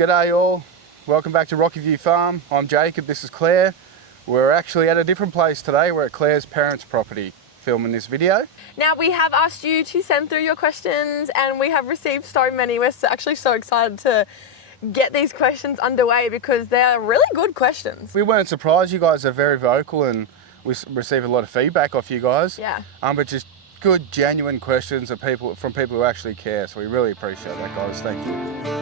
g'day all. Welcome back to Rocky View Farm. I'm Jacob, this is Claire. We're actually at a different place today. We're at Claire's parents' property filming this video. Now we have asked you to send through your questions and we have received so many. We're actually so excited to get these questions underway because they're really good questions. We weren't surprised. You guys are very vocal and we receive a lot of feedback off you guys. Yeah. But just good, genuine questions of from people who actually care. So we really appreciate that, guys. Thank you.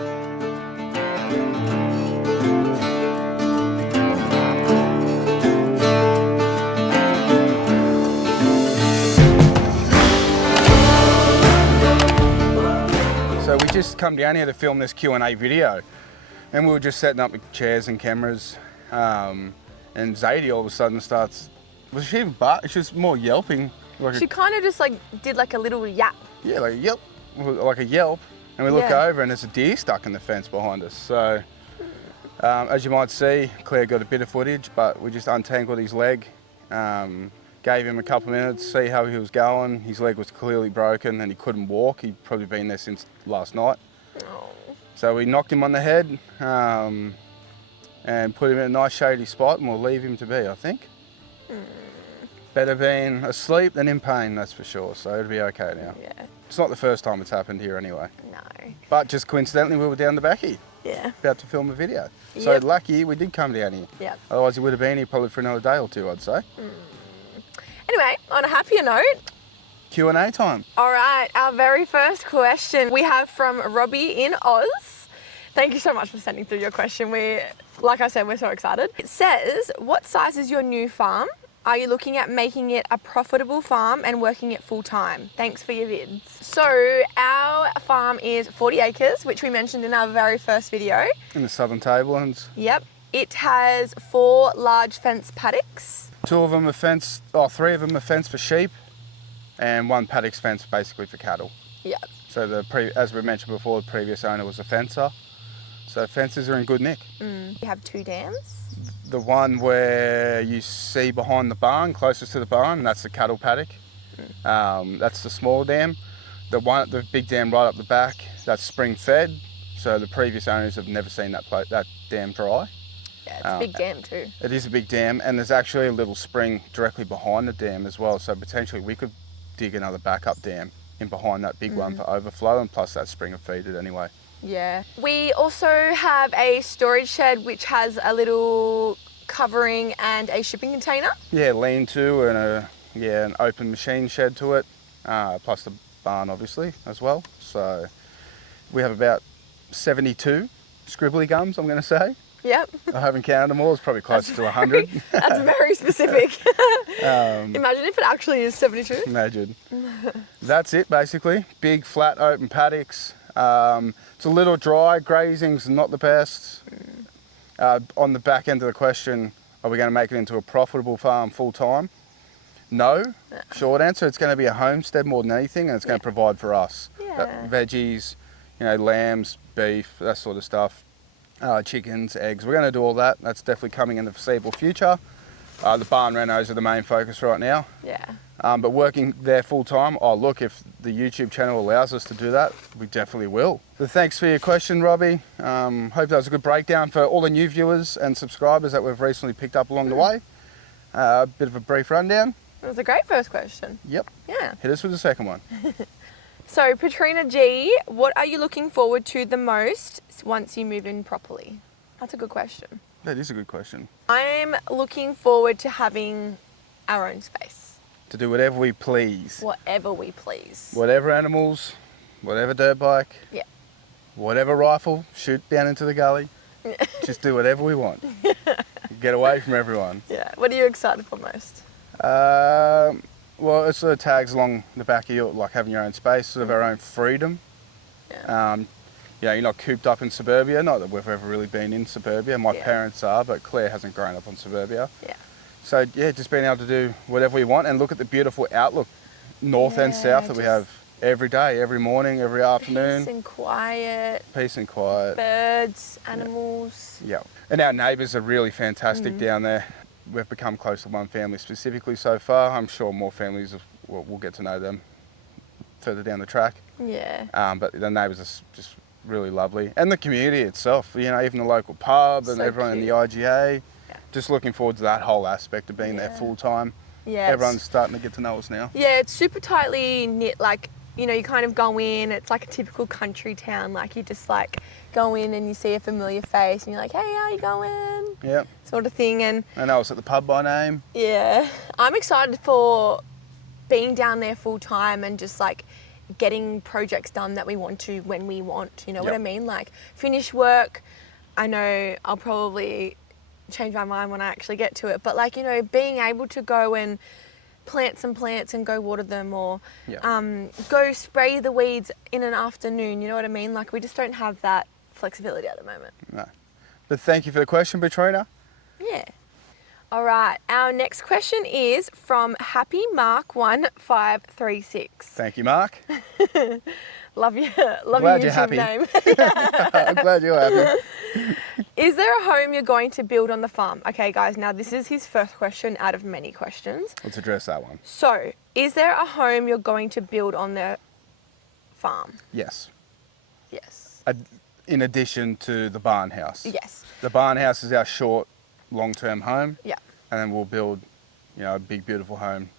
So we just come down here to film this Q&A video and we were just setting up with chairs and cameras and Zadie all of a sudden starts, she was more yelping. She kind of just did like a little yap. Yeah, like a yelp, like a yelp. And we look over and there's a deer stuck in the fence behind us. So as you might see, Claire got a bit of footage, but we just untangled his leg. Gave him a couple of minutes, see how he was going. His leg was clearly broken and he couldn't walk. He'd probably been there since last night. Oh. So we knocked him on the head and put him in a nice shady spot and we'll leave him to be, I think. Better being asleep than in pain, that's for sure. So it'll be okay now. Yeah. It's not the first time it's happened here anyway. No. But just coincidentally, we were down the back here. Yeah. About to film a video. So lucky we did come down here. Yeah. Otherwise he would have been here probably for another day or two, I'd say. Anyway, on a happier note, Q&A time. All right, our very first question we have from Robbie in Oz. Thank you so much for sending through your question. Like I said, we're so excited. It says, what size is your new farm? Are you looking at making it a profitable farm and working it full time? Thanks for your vids. So our farm is 40 acres, which we mentioned in our very first video. In the Southern Tablelands. Yep. It has 4 large fence paddocks. 3 of them are fenced for sheep and 1 paddock's fenced basically for cattle. Yeah. So as we mentioned before, the previous owner was a fencer. So fences are in good nick. You have 2 dams? The one where you see behind the barn, closest to the barn, that's the cattle paddock. That's the small dam. The big dam right up the back, that's spring fed. So the previous owners have never seen that dam dry. Yeah, it's a big dam too. It is a big dam and there's actually a little spring directly behind the dam as well. So potentially we could dig another backup dam in behind that big one for overflow, and plus that spring will feed it anyway. Yeah. We also have a storage shed which has a little covering and a shipping container. Yeah, lean-to and an open machine shed to it, plus the barn obviously as well. So we have about 72 scribbly gums, I'm going to say. Yep. I haven't counted them all, it's probably close to 100. That's very specific. Imagine if it actually is 72. Imagine. That's it basically. Big flat open paddocks. It's a little dry, grazing's not the best. On the back end of the question, are we going to make it into a profitable farm full time? No. Short answer, it's going to be a homestead more than anything and it's going to provide for us. Veggies, lambs, beef, that sort of stuff. Chickens, eggs, we're going to do all that. That's definitely coming in the foreseeable future. The barn renos are the main focus right now. Yeah. But working there full time, look, if the YouTube channel allows us to do that, we definitely will. So thanks for your question, Robbie. Hope that was a good breakdown for all the new viewers and subscribers that we've recently picked up along the way. A bit of a brief rundown. It was a great first question. Yep. Yeah. Hit us with the second one. So, Patrina G, what are you looking forward to the most once you move in properly? That's a good question. That is a good question. I'm looking forward to having our own space. To do whatever we please. Whatever we please. Whatever animals, whatever dirt bike. Yeah. Whatever rifle, shoot down into the gully. Just do whatever we want. Get away from everyone. Yeah. What are you excited for most? Well, it sort of tags along the back of you, like having your own space, sort of our own freedom. Yeah. You're not cooped up in suburbia. Not that we've ever really been in suburbia. My parents are, but Claire hasn't grown up on suburbia. Yeah. So yeah, just being able to do whatever we want and look at the beautiful outlook, north and south, that we have every day, every morning, every afternoon. Peace and quiet. Peace and quiet. Birds, animals. Yeah. And our neighbours are really fantastic down there. We've become close to one family specifically so far. I'm sure more families, we'll get to know them further down the track. Yeah. But the neighbours are just really lovely. And the community itself, you know, even the local pub and So everyone in cute. the IGA. Yeah. Just looking forward to that whole aspect of being there Yeah. full time. Yeah, Everyone's starting to get to know us now. yeah, it's super tightly knit. Like, you know, you kind of go in. It's like a typical country town. Like, you just like go in and you see a familiar face, and you're like, "Hey, how you going?" Yeah. Sort of thing. And I know us at the pub by name. yeah, I'm excited for being down there full time and just like getting projects done that we want to when we want. You know what I Yep. mean? Like, finish work. I know I'll probably change my mind when I actually get to it, but like, you know, being able to go and plant some plants and go water them, or Yeah. go spray the weeds in an afternoon. You know what I mean? Like, we just don't have that flexibility at the moment. No. But thank you for the question, Petrina. Yeah. All right. Our next question is from Happy Mark 1536. Thank you, Mark. Love you. Love Glad your you're YouTube happy. name. I'm glad you're happy. Is there a home you're going to build on the farm? Okay, guys. Now this is his first question out of many questions. Let's address that one. So, is there a home you're going to build on the farm? Yes. Yes. In addition to the barn house. Yes. The barn house is our short, long-term home. Yeah. And then we'll build, you know, a big, beautiful home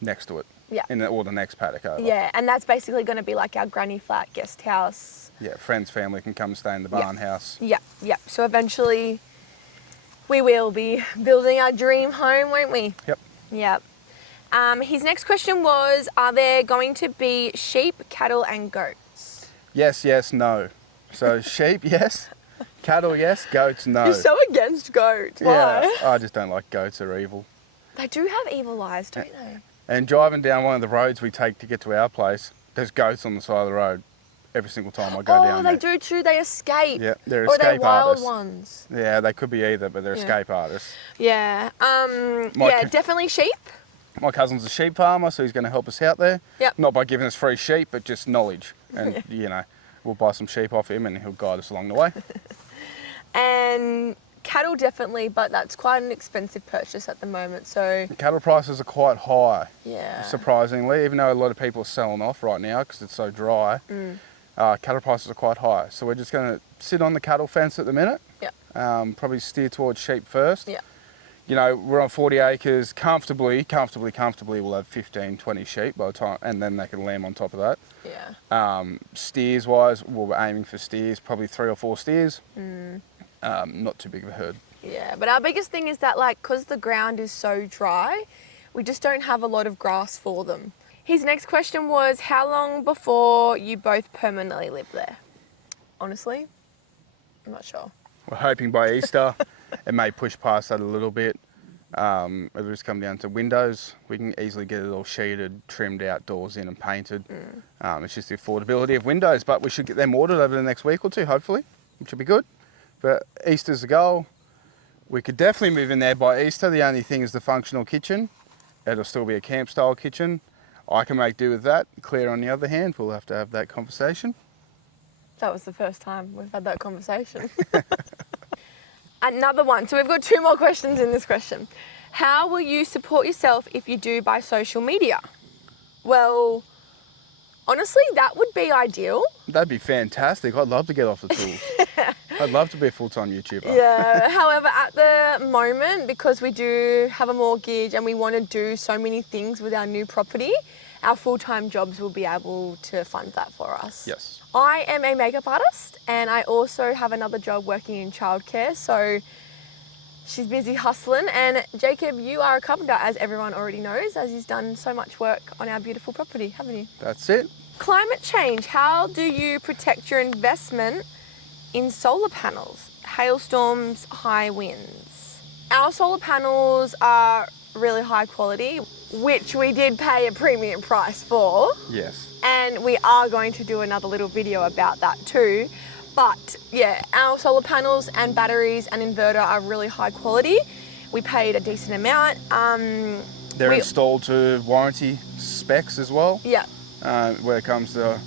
next to it. Yeah. Or the next paddock over. Yeah, and that's basically going to be like our granny flat guest house. Yeah, friends, family can come stay in the barn house. Yeah, yeah. So eventually we will be building our dream home, won't we? Yep. Yep. His next question was, are there going to be sheep, cattle and goats? Yes, yes, no. So sheep, yes. Cattle, yes. Goats, no. You're so against goats. Why? Yeah, I just don't like goats. They're evil. They do have evil eyes, don't they? And driving down one of the roads we take to get to our place, there's goats on the side of the road every single time I go down Oh, there. they do too. They escape. Yeah, they're Or they're escape wild artists. ones. Yeah, they could be either, but they're Yeah. escape artists. Yeah. My Yeah, co- definitely sheep. My cousin's a sheep farmer, so he's going to help us out there. Yep. Not by giving us free sheep, but just knowledge. And, you know, we'll buy some sheep off him and he'll guide us along the way. And cattle definitely, but that's quite an expensive purchase at the moment. So Cattle prices are quite high, yeah. surprisingly, even though a lot of people are selling off right now because it's so dry. Cattle prices are quite high. So we're just going to sit on the cattle fence at the minute. Yeah. Probably steer towards sheep first. Yeah. You know, we're on 40 acres. Comfortably, we'll have 15, 20 sheep by the time, and then they can lamb on top of that. Yeah. Steers wise, we're aiming for steers, probably 3 or 4 steers. Not too big of a herd. Yeah. But our biggest thing is that, like, because the ground is so dry, we just don't have a lot of grass for them. His next question was, how long before you both permanently live there? Honestly, I'm not sure. We're hoping by Easter. It may push past that a little bit. It'll just come down to windows. We can easily get it all sheeted, trimmed outdoors in and painted. It's just the affordability of windows, but we should get them ordered over the next week or two, hopefully, which will be good. But Easter's the goal. We could definitely move in there by Easter. The only thing is the functional kitchen. It'll still be a camp style kitchen. I can make do with that. Claire, on the other hand, we'll have to have that conversation. That was the first time we've had that conversation. Another one. So we've got 2 more questions in this question. How will you support yourself if you do by social media? Well, honestly, that would be ideal. That'd be fantastic. I'd love to get off the tools. I'd love to be a full-time YouTuber. Yeah. However, at the moment, because we do have a mortgage and we want to do so many things with our new property, our full-time jobs will be able to fund that for us. Yes. I am a makeup artist and I also have another job working in childcare, so she's busy hustling. And Jacob, you are a carpenter, as everyone already knows, as he's done so much work on our beautiful property, haven't you? That's it. Climate change. How do you protect your investment in solar panels? Hailstorms, high winds. Our solar panels are really high quality, which we did pay a premium price for. Yes. And we are going to do another little video about that too. But yeah, our solar panels and batteries and inverter are really high quality. We paid a decent amount. They're installed to warranty specs as well. Yeah. When it comes to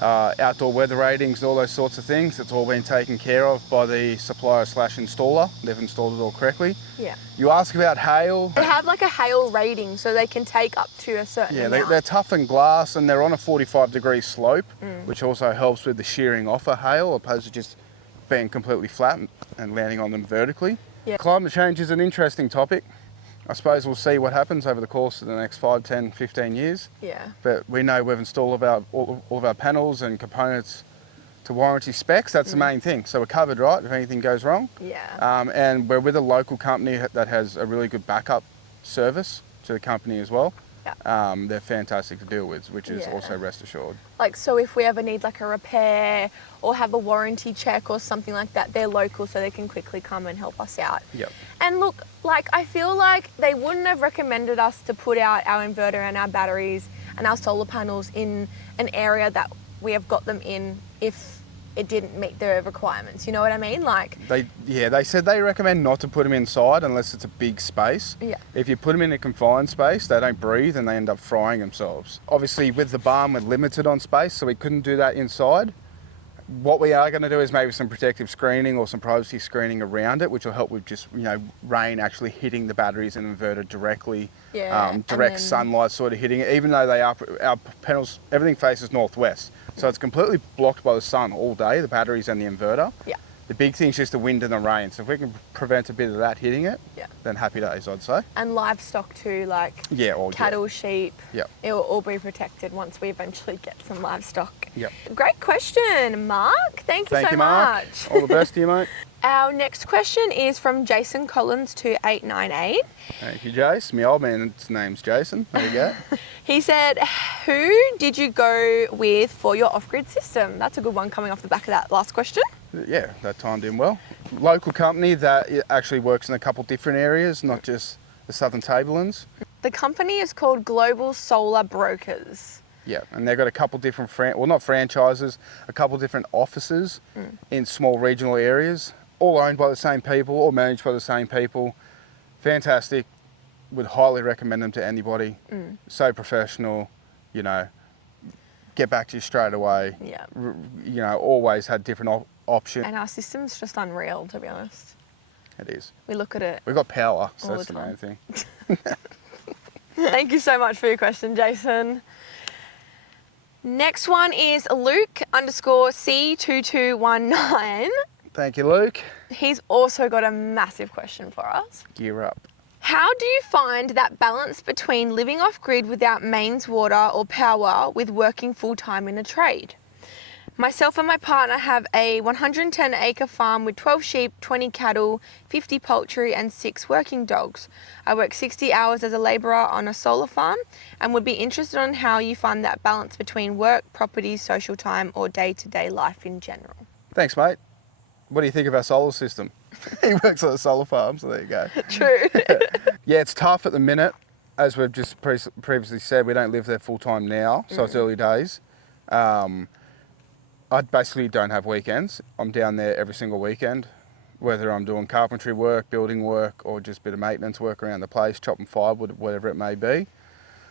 outdoor weather ratings, all those sorts of things. It's all been taken care of by the supplier / installer. They've installed it all correctly. Yeah. You ask about hail. They have like a hail rating, so they can take up to a certain amount. They're tough and glass, and they're on a 45-degree slope, which also helps with the shearing off of hail, opposed to just being completely flat and landing on them vertically. Yeah. Climate change is an interesting topic. I suppose we'll see what happens over the course of the next 5, 10, 15 years. Yeah. But we know we've installed all of our panels and components to warranty specs. That's the main thing. So we're covered, right, if anything goes wrong. Yeah. And we're with a local company that has a really good backup service to the company as well. Yeah. They're fantastic to deal with, which is also rest assured. Like, so if we ever need like a repair or have a warranty check or something like that, they're local, so they can quickly come and help us out. Yep. And look, like, I feel like they wouldn't have recommended us to put out our inverter and our batteries and our solar panels in an area that we have got them in if it didn't meet their requirements. You know what I mean? Like, they said they recommend not to put them inside unless it's a big space. Yeah. If you put them in a confined space, they don't breathe and they end up frying themselves. Obviously, with the barn, we're limited on space, so we couldn't do that inside. What we are going to do is maybe some protective screening or some privacy screening around it, which will help with just, rain actually hitting the batteries and inverter directly. Yeah, direct sunlight sort of hitting it, even though our panels, everything faces northwest. So it's completely blocked by the sun all day, the batteries and the inverter. Yeah. The big thing is just the wind and the rain. So if we can prevent a bit of that hitting it, then happy days, I'd say. And livestock too, like cattle, sheep. Yep. It will all be protected once we eventually get some livestock. Yep. Great question, Mark. Thank you so Mark. much. All the best to you, mate. Our next question is from Jason Collins 2898. Thank you, Jace. My old man's name's Jason. There you go. He said, who did you go with for your off-grid system? That's a good one coming off the back of that last question. Yeah, that timed in well. Local company that actually works in a couple different areas, not just the Southern Tablelands. The company is called Global Solar Brokers. Yeah, and they've got a couple different, not franchises, a couple different offices in small regional areas, all owned by the same people, all managed by the same people. Fantastic. Would highly recommend them to anybody. So professional, get back to you straight away. Yeah. Always had different options. And our system's just unreal, to be honest. It is. We look at it. We've got power, so all that's the the main time. thing. Thank you so much for your question, Jason. Next one is Luke_C2219. Thank you, Luke. He's also got a massive question for us. Gear up. How do you find that balance between living off grid without mains water or power with working full time in a trade? Myself and my partner have a 110 acre farm with 12 sheep, 20 cattle, 50 poultry and 6 working dogs. I work 60 hours as a labourer on a solar farm and would be interested on how you find that balance between work, property, social time or day-to-day life in general. Thanks, mate. What do you think of our solar system? He works on a solar farm, so there you go. True. Yeah, it's tough at the minute. As we've just previously said, we don't live there full time now, so it's early days. I basically don't have weekends. I'm down there every single weekend, whether I'm doing carpentry work, building work, or just a bit of maintenance work around the place, chopping firewood, whatever it may be.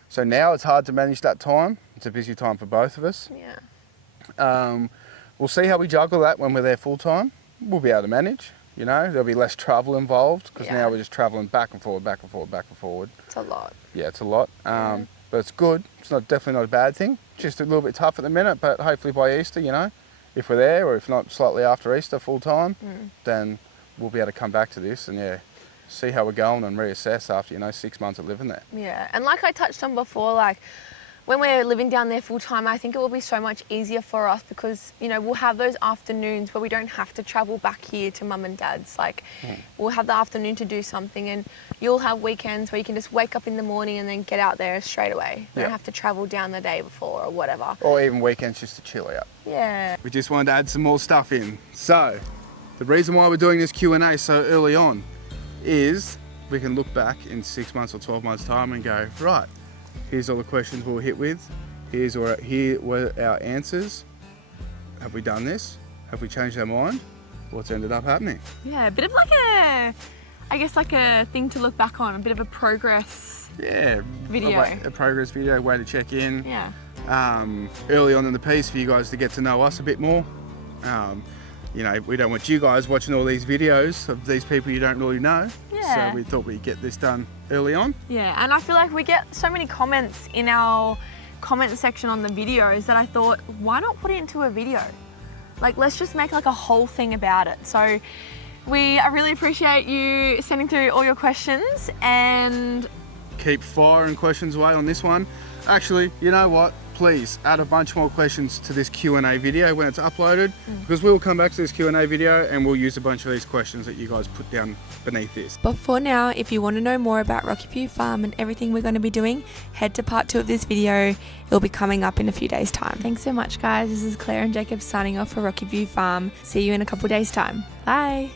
So now it's hard to manage that time. It's a busy time for both of us. Yeah. We'll see how we juggle that when we're there full time. We'll be able to manage, there'll be less travel involved because now we're just travelling back and forward, back and forward, back and forward. It's a lot. Yeah, it's a lot, but it's good. It's definitely not a bad thing. Just a little bit tough at the minute, but hopefully by Easter, if we're there, or if not slightly after Easter full time, then we'll be able to come back to this and see how we're going and reassess after 6 months of living there. Yeah, and like I touched on before, like when we're living down there full time, I think it will be so much easier for us because, we'll have those afternoons where we don't have to travel back here to mum and dad's. Like, we'll have the afternoon to do something and you'll have weekends where you can just wake up in the morning and then get out there straight away. You don't have to travel down the day before or whatever. Or even weekends just to chill out. Yeah. We just wanted to add some more stuff in. So, the reason why we're doing this Q&A so early on is we can look back in 6 months or 12 months time and go, right, here's all the questions we were hit with. Here were our answers. Have we done this? Have we changed our mind? What's ended up happening? Yeah, a bit of like a thing to look back on, a bit of a progress video. A progress video, way to check in. Yeah. early on in the piece for you guys to get to know us a bit more. You know, we don't want you guys watching all these videos of these people you don't really know. Yeah. So we thought we'd get this done early on. Yeah, and I feel like we get so many comments in our comment section on the videos that I thought, why not put it into a video? Like, let's just make like a whole thing about it. So I really appreciate you sending through all your questions, and keep firing questions away on this one. Actually, you know what? Please add a bunch more questions to this Q&A video when it's uploaded, because we'll come back to this Q&A video and we'll use a bunch of these questions that you guys put down beneath this. But for now, if you want to know more about Rocky View Farm and everything we're going to be doing, head to part 2 of this video. It'll be coming up in a few days' time. Thanks so much, guys. This is Claire and Jacob signing off for Rocky View Farm. See you in a couple days' time. Bye.